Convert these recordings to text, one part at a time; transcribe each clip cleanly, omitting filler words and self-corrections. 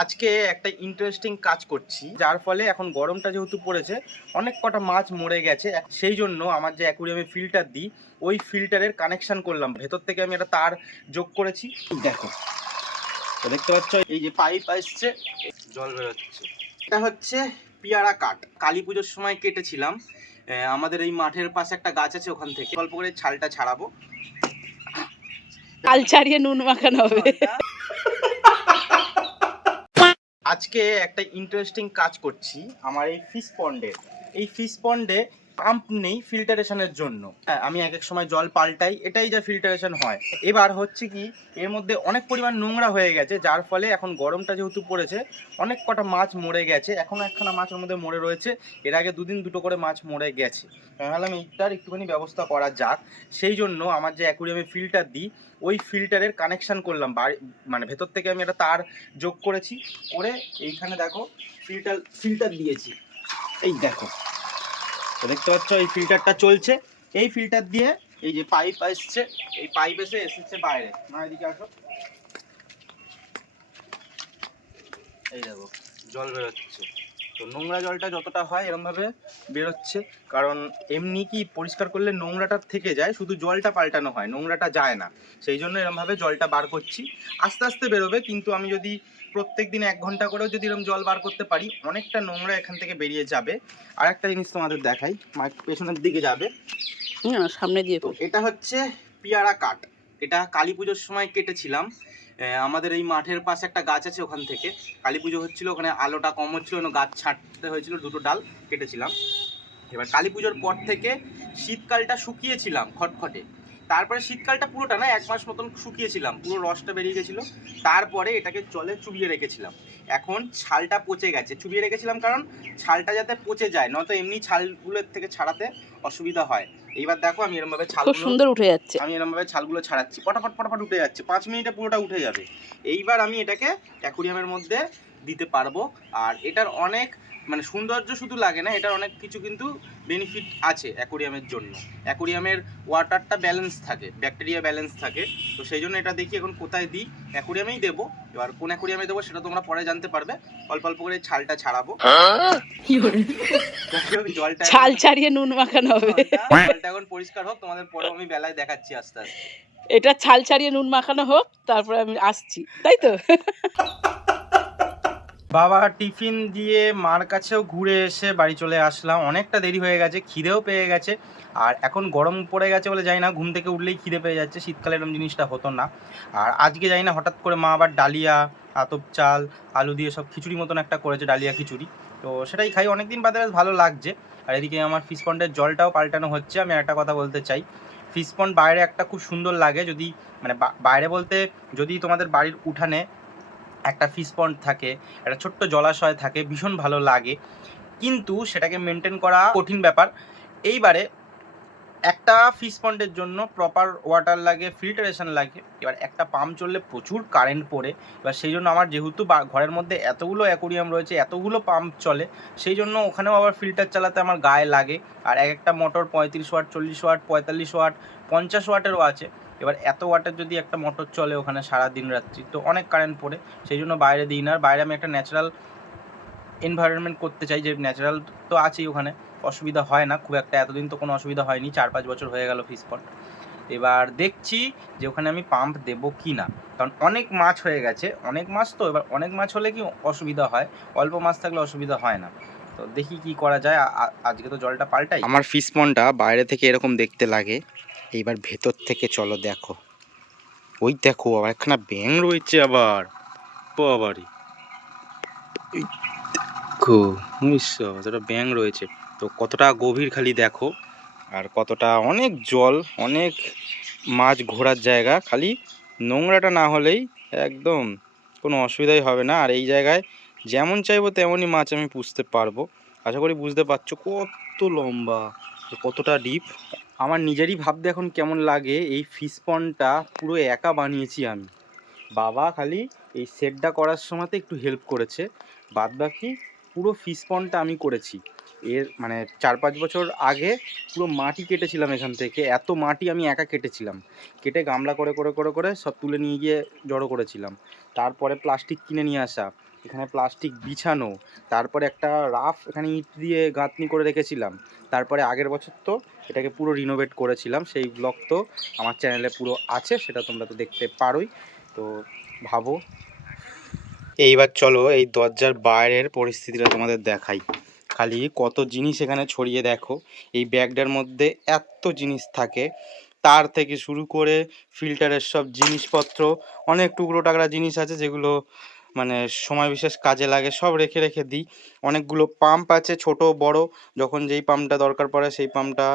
আজকে একটা ইন্টারেস্টিং কাজ করছি, যার ফলে এখন গরমটা যেহেতু পড়েছে অনেক কটা মাছ মরে গেছে। সেই জন্য আমার যে অ্যাকুরিয়ামে ফিল্টার দিই ওই ফিল্টারের কানেকশন করলাম। ভেতর থেকে আমি একটা তার যোগ করেছি। দেখো, তো দেখতে পাচ্ছ এই যে পাইপ আসছে, জল বেরোচ্ছে। এটা হচ্ছে পিয়ারা কাঠ, কালী পুজোর সময় কেটেছিলাম। আমাদের এই মাঠের পাশে একটা গাছ আছে, ওখান থেকে অল্প করে ছালটা ছাড়াবো। ছাল ছাড়িয়ে নুন মাখানো হবে। আজকে একটা ইন্টারেস্টিং কাজ করছি আমার এই ফিশ পন্ডে। এই ফিশ পন্ডে পাম্প নেই ফিল্টারেশনের জন্য। হ্যাঁ, আমি এক এক সময় জল পাল্টাই, এটাই যা ফিল্টারেশন হয়। এবার হচ্ছে কি, এর মধ্যে অনেক পরিমাণ নোংরা হয়ে গেছে, যার ফলে এখন গরমটা যেহেতু পড়েছে অনেক কটা মাছ মরে গেছে। এখনও একখানা মাছ ওর মধ্যে মরে রয়েছে। এর আগে দুদিন দুটো করে মাছ মরে গেছে। ভাবলাম এইটার একটুখানি ব্যবস্থা করা যাক। সেই জন্য আমার যে অ্যাকুরিয়ামে ফিল্টার দিই ওই ফিল্টারের কানেকশান করলাম। মানে ভেতর থেকে আমি একটা তার যোগ করেছি, করে এইখানে দেখো ফিল্টার দিয়েছি। এই দেখো, তো দেখতে পাচ্ছ এই ফিল্টারটা চলছে। এই ফিল্টার দিয়ে এই যে পাইপ আসছে, এই পাইপ এসেছে বাইরে। না, এদিকে আসো। এই দেখো, জল বেরোচ্ছে। তো নোংরা জলটা যতটা হয় এরমভাবে বেরোচ্ছে, কারণ এমনি কি পরিষ্কার করলে নোংরাটা থেকে যায়, শুধু জলটা পাল্টানো হয়, নোংরাটা যায় না। সেই জন্য এরমভাবে জলটা বার করছি। আস্তে আস্তে বেরোবে, কিন্তু আমি যদি প্রত্যেক দিন 1 ঘন্টা করেও যদি এরকম জল বার করতে পারি অনেকটা নোংরা এখান থেকে বেরিয়ে যাবে। আর একটা জিনিস তোমাদের দেখাই, পেছনের দিকে যাবে, সামনে দিয়ে। তো এটা হচ্ছে পিয়ারা কাঠ। এটা কালী পুজোর সময় কেটেছিলাম। আমাদের এই মাঠের পাশে একটা গাছ আছে, ওখান থেকে কালী পুজো হচ্ছিল, ওখানে আলোটা কম হচ্ছিল, গাছ ছাঁটতে হয়েছিল, 2টো ডাল কেটেছিলাম। এবার কালী পুজোর পর থেকে শীতকালটা শুকিয়েছিলাম খটখটে। তারপরে শীতকালটা পুরোটা না, 1 মাস মতন শুকিয়েছিলাম, পুরো রসটা বেরিয়ে গেছিলো। তারপরে এটাকে জলে চুবিয়ে রেখেছিলাম। এখন ছালটা পচে গেছে, চুবিয়ে রেখেছিলাম কারণ ছালটা যাতে পচে যায়, নয়তো এমনি ছালগুলোর থেকে ছাড়াতে অসুবিধা হয়। এইবার দেখো আমি এরমভাবে খুব সুন্দর উঠে যাচ্ছে। আমি এরমভাবে ছালগুলো ছাড়াচ্ছি, পটাপট পটাপট উঠে যাচ্ছে, 5 মিনিটে পুরোটা উঠে যাবে। এইবার আমি এটাকে অ্যাকুরিয়ামের মধ্যে দিতে পারবো। আর এটার অনেক মানে সৌন্দর্য শুধু লাগে না, এটার অনেক কিছু কিন্তু বেনিফিট আছে অ্যাকুরিয়ামের জন্য। অ্যাকুরিয়ামের ওয়াটারটা ব্যালেন্স থাকে, ব্যাকটেরিয়া ব্যালেন্স থাকে। তো সেই জন্য এটা দেখি এখন কোথায় দিই, অ্যাকুরিয়ামেই দেবো। এবার কোন অ্যাকুরিয়ামে দেবো সেটা তোমরা পরে জানতে পারবে। অল্প অল্প করে ছালটা ছাড়াবো। জলটা ছাল ছাড়িয়ে নুন মাখানো হবে। জলটা এখন পরিষ্কার হোক, তোমাদের পরে আমি বেলায় দেখাচ্ছি আস্তে আস্তে। এটা ছাল ছাড়িয়ে নুন মাখানো হোক, তারপরে আমি আসছি, তাই তো? বাবা টিফিন দিয়ে মার কাছেও ঘুরে এসে বাড়ি চলে আসলাম। অনেকটা দেরি হয়ে গেছে, খিদেও পেয়ে গেছে। আর এখন গরম পড়ে গেছে বলে যাই না, ঘুম থেকে উঠলেই খিদে পেয়ে যাচ্ছে। শীতকালে এরকম জিনিসটা হতো না। আর আজকে যাই না, হঠাৎ করে মা আবার ডালিয়া, আতপ চাল, আলু দিয়ে সব খিচুড়ি মতন একটা করেছে, ডালিয়া খিচুড়ি। তো সেটাই খাই, অনেকদিন বাদে বেশ ভালো লাগছে। আর এদিকে আমার ফিশ পন্ডের জলটাও পাল্টানো হচ্ছে। আমি একটা কথা বলতে চাই, ফিশ পন্ড বাইরে একটা খুব সুন্দর লাগে, যদি মানে বাইরে বলতে যদি তোমাদের বাড়ির উঠানে একটা ফিশ পন্ড থাকে, একটা ছোট্ট জলাশয় থাকে, ভীষণ ভালো লাগে। কিন্তু সেটাকে মেনটেন করা কঠিন ব্যাপার। এইবারে একটা ফিশ পন্ডের জন্য প্রপার ওয়াটার লাগে, ফিল্টারেশন লাগে। এবার একটা পাম্প চললে প্রচুর কারেন্ট পড়ে। এবার সেই জন্য আমার যেহেতু ঘরের মধ্যে এতগুলো অ্যাকুরিয়াম রয়েছে, এতগুলো পাম্প চলে, সেই জন্য ওখানেও আবার ফিল্টার চালাতে আমার গায়ে লাগে। আর এক একটা মোটর 35 ওয়াট, 40 ওয়াট, 45 ওয়াট, 50 ওয়াটেরও আছে। এবার এত ওয়াটের যদি একটা মোটর চলে ওখানে সারা দিন রাত্রি, তো অনেক কারেন্ট পড়ে। সেই জন্য বাইরে দিই না। বাইরে আমি একটা ন্যাচারাল এনভায়রনমেন্ট করতে চাই, যে ন্যাচারাল তো আছেই ওখানে, অসুবিধা হয় না খুব একটা। এতদিন তো কোনো অসুবিধা হয়নি, 4-5 বছর হয়ে গেল ফিশ পন্ড। এবার দেখছি যে ওখানে আমি পাম্প দেবো কি না, কারণ অনেক মাছ হয়ে গেছে, অনেক মাছ। তো এবার অনেক মাছ হলে কি অসুবিধা হয়, অল্প মাছ থাকলে অসুবিধা হয় না। তো দেখি কি করা যায়। আজকে তো জলটা পাল্টাই। আমার ফিশ পন্ডটা বাইরে থেকে এরকম দেখতে লাগে, এইবার ভেতর থেকে চলো দেখো। ওই দেখো আবার একখানা ব্যাঙ রয়েছে, আবার বাবারি, ব্যাঙ রয়েছে। তো কতটা গভীর খালি দেখো, আর কতটা অনেক জল, অনেক মাছ ঘোরার জায়গা। খালি নোংরাটা না হলেই একদম কোনো অসুবিধাই হবে না। আর এই জায়গায় যেমন চাইবো তেমনই মাছ আমি পুষতে পারবো। আশা করি বুঝতে পারছো কত লম্বা, কতটা ডিপ। আমার নিজেরই ভাবতে এখন কেমন লাগে, এই ফিশ পন্ডটা পুরো একা বানিয়েছি আমি। বাবা খালি এই সেটটা করার সময়তে একটু হেল্প করেছে, বাদবাকি পুরো ফিশ পন্ডটা আমি করেছি। এর মানে 4-5 বছর আগে পুরো মাটি কেটেছিলাম এখান থেকে, এত মাটি আমি একা কেটেছিলাম। কেটে গামলা করে করে করে করে সব তুলে নিয়ে গিয়ে জড়ো করেছিলাম। তারপরে প্লাস্টিক কিনে নিয়ে আসা, এখানে প্লাস্টিক বিছানো, তারপরে একটা রাফ এখানে ইট দিয়ে গাঁথনি করে রেখেছিলাম, তারপরে আগের বছর তো এটাকে পুরো রিনোভেট করেছিলাম, সেই ব্লগ তো আমার চ্যানেলে পুরো আছে, সেটা তোমরা তো দেখতে পারোই। তো ভাবো, এইবার চলো এই দরজার বাইরের পরিস্থিতিটা তোমাদের দেখাই। খালি কত জিনিস এখানে ছড়িয়ে দেখো। এই ব্যাগটার মধ্যে এত জিনিস থাকে, তার থেকে শুরু করে ফিল্টারের সব জিনিসপত্র, অনেক টুকরো টাকরা জিনিস আছে যেগুলো মানে সময় বিশেষ কাজে লাগে, সব রেখে রেখে দিই। অনেকগুলো পাম্প আছে, ছোট বড়, যখন যেই পাম্পটা দরকার পড়ে সেই পাম্পটা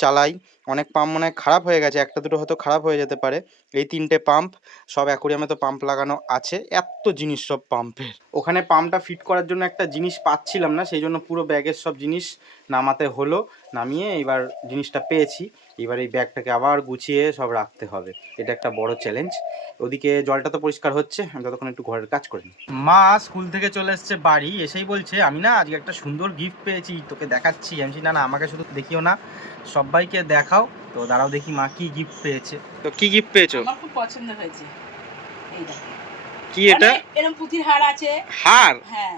চালাই। অনেক পাম্প মনে হয় খারাপ হয়ে গেছে, একটা দুটো হয়তো খারাপ হয়ে যেতে পারে। এই 3টে পাম্প, সব অ্যাকুরিয়ামে তো পাম্প লাগানো আছে, এত জিনিস সব পাম্পের। ওখানে পাম্পটা ফিট করার জন্য একটা জিনিস পাচ্ছিলাম না, সেই জন্য পুরো ব্যাগের সব জিনিস নামাতে হলো, নামিয়ে এবার জিনিসটা পেয়েছি। এবার এই ব্যাগটাকে আবার গুছিয়ে সব রাখতে হবে, এটা একটা বড় চ্যালেঞ্জ। ওদিকে জলটা তো পরিষ্কার হচ্ছে, আমি ততক্ষণ একটু ঘরের কাজ করি। মা স্কুল থেকে চলে এসছে বাড়ি, এসেই বলছে আমি না আজকে একটা সুন্দর গিফট পেয়েছি, তোকে দেখাচ্ছি। আমি বলছি, না না, আমাকে শুধু দেখিও না, সবাইকে দেখাও। তো দাঁড়াও দেখি মা কি গিফট পেয়েছে। তো কি গিফট পেয়েছো? আমার খুব পছন্দ হয়েছে। এই দেখো কি এটা? এরকম পুঁতির হার আছে। হার? হ্যাঁ।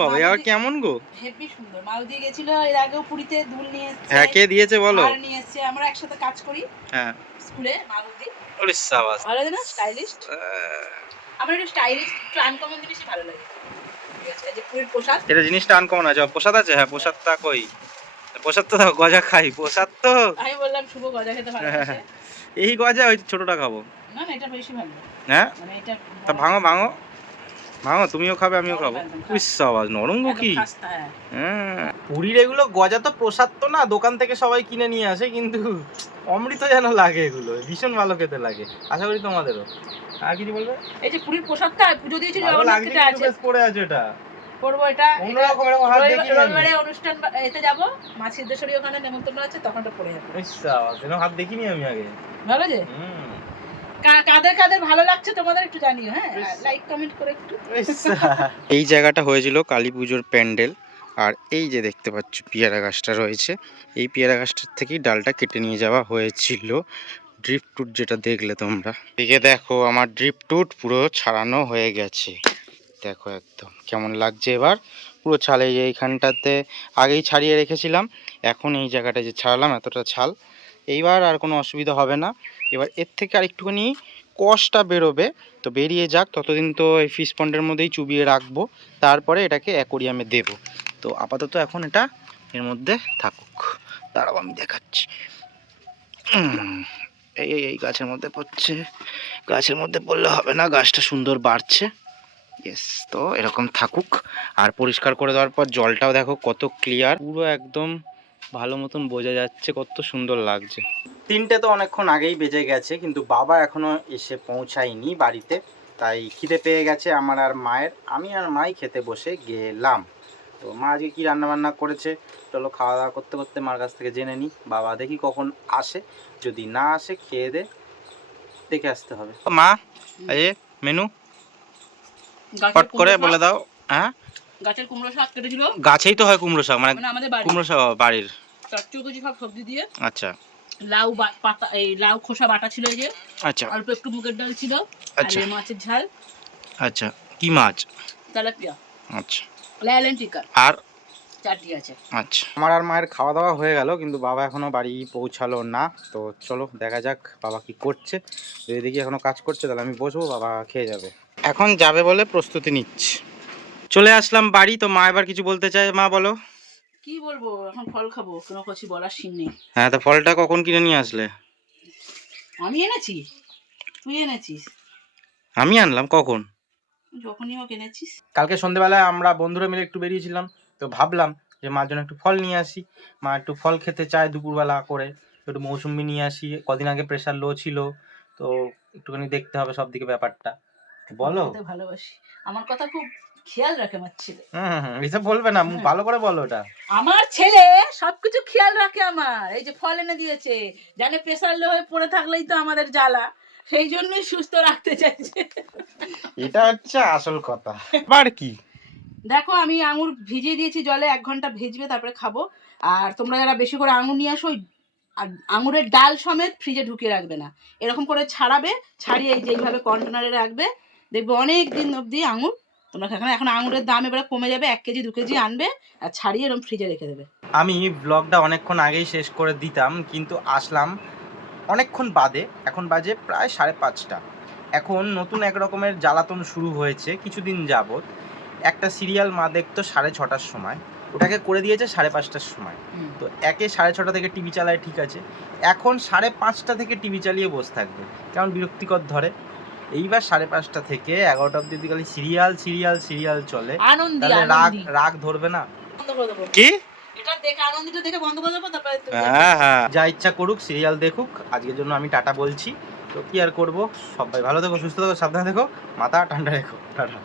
বাবা এবার কেমন গো? হেভি সুন্দর। মালদি গেছিল এর আগেও পুরীতে, দুল নিয়ে এসেছে। হ্যাঁ, কে দিয়েছে বলো? হার নিয়ে এসেছে, আমরা একসাথে কাজ করি। হ্যাঁ, স্কুলে মালদি। ওরে সাবাস, ভালো লাগে না? স্টাইলিশ। আমার একটু স্টাইলিশ, একটু আনকমন জিনিসই ভালো লাগে। ঠিক আছে, এই যে পুরীর প্রসাদ। এটা জিনিসটা আনকমন আছে। প্রসাদ আছে? হ্যাঁ, প্রসাদটা কই? প্রসাদ তো দাও, গজা খাই। প্রসাদ তো আমি বললাম শুভ গজা খেতে ভালোবাসে। এই গজা ওই ছোটটা খাবো। না না, এটা বেশি ভালো। হ্যাঁ, মানে এটা তা ভাঙো ভাঙো ভাঙো, তুমিও খাবে আমিও খাবো। আওয়াজ নরম গো কি। হ্যাঁ, পুরীর এগুলো গজা তো প্রসাদ তো না, দোকান থেকে সবাই কিনে নিয়ে আসে, কিন্তু অমৃত যেন লাগে, এগুলো ভীষণ ভালো খেতে লাগে। আশা করি তোমাদেরও। আর কিছু বলবে? এই যে পুরীর প্রসাদটা পুজো দিয়েছি, জগন্নাথ খেতে আছে। বেশ পড়ে আছে এটা। করবো এটা অন্যরকম, এরকম হাত দেখিনি আমি। রবিবারে অনুষ্ঠান এতে যাব, মা সিদ্ধেশ্বরী ওখানে নেমন্তন্ন আছে, তখন তো পড়ে যাবে। এরকম হাত দেখিনি আমি আগে। ভালো যে কাদের কাদের ভালো লাগছে তোমাদের একটু জানিও। হ্যাঁ, লাইক কমেন্ট করে একটু। এই জায়গাটা হয়েছিল কালী পুজোর প্যান্ডেল, আর এই যে দেখতে পাচ্ছ পেয়ারা গাছটা রয়েছে, এই পেয়ারা গাছটার থেকেই ডালটা কেটে নিয়ে যাওয়া হয়েছিল। ড্রিপ টুট যেটা দেখলে তোমরা, এদিকে দেখো আমার ড্রিপ টুট পুরো ছাড়ানো হয়ে গেছে। দেখো একদম কেমন লাগছে এবার, পুরো ছাল। এই যে এইখানটাতে আগেই ছাড়িয়ে রেখেছিলাম, এখন এই জায়গাটা যে ছাড়ালাম এতটা ছাল, এইবার আর কোনো অসুবিধা হবে না। এবার এর থেকে আর একটুখানি কষটা বেরোবে, তো বেরিয়ে যাক, ততদিন তো এই ফিশ পন্ডের মধ্যেই চুবিয়ে রাখবো, তারপরে এটাকে অ্যাকোরিয়ামে দেব। তো আপাতত এখন এটা এর মধ্যে থাকুক। দাঁড়াও আমি দেখাচ্ছি। এই এই গাছের মধ্যে পড়ছে, গাছের মধ্যে পড়লে হবে না, গাছটা সুন্দর বাড়ছে। ইয়েস, তো এরকম থাকুক। আর পরিষ্কার করে দেওয়ার পর জলটাও দেখো কত ক্লিয়ার, পুরো একদম ভালো মতন বোঝা যাচ্ছে, কত সুন্দর লাগছে। 3টে তো অনেকক্ষণ আগেই বেজে গেছে, কিন্তু বাবা এখনো এসে পৌঁছায়নি বাড়িতে, তাই খিদে পেয়ে গেছে আমার আর মায়ের। আমি আর মাই খেতে বসে গেলাম। তো মা আজকে কী রান্নাবান্না করেছে চলো খাওয়া দাওয়া করতে করতে মার কাছ থেকে জেনে নিই। বাবা দেখি কখন আসে, যদি না আসে খেয়ে দেখে আসতে হবে। মা এই মেনু ফট করে বলে দাও। হ্যাঁ, গাছের কুমড়ো শাক কেটেছিল। গাছেই তো হয় কুমড়ো শাক, মানে আমাদের কুমড়ো শাক বাড়ির। চটচুকুচি সব সবজি দিয়ে। আচ্ছা। লাউ পাতা, এই লাউ খোসা বাটা ছিল এই যে। আচ্ছা। অল্প একটু মুগের ডাল ছিল। আচ্ছা। আর মাছের ঝাল। আচ্ছা, কি মাছ? তেলাপিয়া। আচ্ছা। ল্যালেন্টিকা। আর চাটনি আছে। আচ্ছা, আমার আর মায়ের খাওয়া দাওয়া হয়ে গেল, কিন্তু বাবা এখনো বাড়ি পৌঁছালো না। তো চলো দেখা যাক বাবা কি করছে। যদি দেখি এখনো কাজ করছে তাহলে আমি বসবো, বাবা খেয়ে যাবে। এখন যাবে বলে প্রস্তুতি নিচ্ছি। চলে আসলাম বাড়ি। তো মা এবার কিছু বলতে চায়, মা বলো। কি বলবো, এখন ফল খাবো, কোনো কিছু বলার সিন নেই। হ্যাঁ, তো ফলটা কখন কিনে নিয়ে আসলে? আমি এনেছি, তুই এনেছিস? আমি আনলাম কখন? যখনই হোক এনেছিস। কালকে সন্ধ্যেবেলায় আমরা বন্ধুরা মিলে একটু বেরিয়েছিলাম, তো ভাবলাম যে মার জন্য একটু ফল নিয়ে আসি। মা একটু ফল খেতে চায় দুপুরবেলা করে, একটু মৌসুম্বি নিয়ে আসি। কদিন আগে প্রেশার লো ছিল, তো একটুখানি দেখতে হবে সব দিকে ব্যাপারটা। বলো। ভালোবাসি, আমার কথা খুব খেয়াল রাখে আমার ছেলে। এসব বলবে না, ভালো করে বলো। ওটা আমার ছেলে সবকিছু খেয়াল রাখে আমার। এই যে ফল এনে দিয়েছে, জানে প্রেসার লো হয়ে পড়ে থাকলেই তো আমাদের জ্বালা, সেই জন্যই সুস্থ রাখতে চাইছে। এটা হচ্ছে আসল কথা। আর কি দেখো, আমি আঙুর ভিজিয়ে দিয়েছি জলে, 1 ঘন্টা ভিজবে, তারপরে খাবো। আর তোমরা যারা বেশি করে আঙুর নিয়ে আসো, আর আঙুরের ডাল সমেত ফ্রিজে ঢুকিয়ে রাখবে না, এরকম করে ছাড়াবে, ছাড়িয়ে এই যে এইভাবে কন্টেনারে রাখবে, দেখবে অনেক দিন অবধি আঙুর তোমরা এখানে এখন আঙুরের দাম এবারে কমে যাবে, 1 কেজি 2 কেজি আনবে আর ছাড়িয়ে এরকম ফ্রিজে রেখে দেবে। আমি ব্লগটা অনেকক্ষণ আগেই শেষ করে দিতাম, কিন্তু আসলাম অনেকক্ষণ বাদে। এখন বাজে প্রায় 5:30। এখন নতুন এক রকমের জ্বালাতন শুরু হয়েছে কিছুদিন যাবৎ। একটা সিরিয়াল মা দেখতো 6:30টার সময়, ওটাকে করে দিয়েছে 5:30টার সময়। তো একে 6:30 থেকে টিভি চালায়, ঠিক আছে, এখন 5:30 থেকে টিভি চালিয়ে বসে থাকবে, কেমন বিরক্তিকর ধরে। এইবার 5:30 থেকে 11টা অব্দি যদি খালি সিরিয়াল সিরিয়াল সিরিয়াল চলে, আনন্দি তাহলে রাগ ধরবে না? বন্ধ করে দেবো কি এটা দেখে, আনন্দটা দেখে বন্ধ করে দেবো, তারপরে হ্যাঁ, যা ইচ্ছা করুক, সিরিয়াল দেখুক। আজকের জন্য আমি টাটা বলছি। তো কি আর করবো, সবাই ভালো থেকো, সুস্থ থেকো, সাবধানে থেকো, মাথা ঠান্ডা রেখো, টাটা।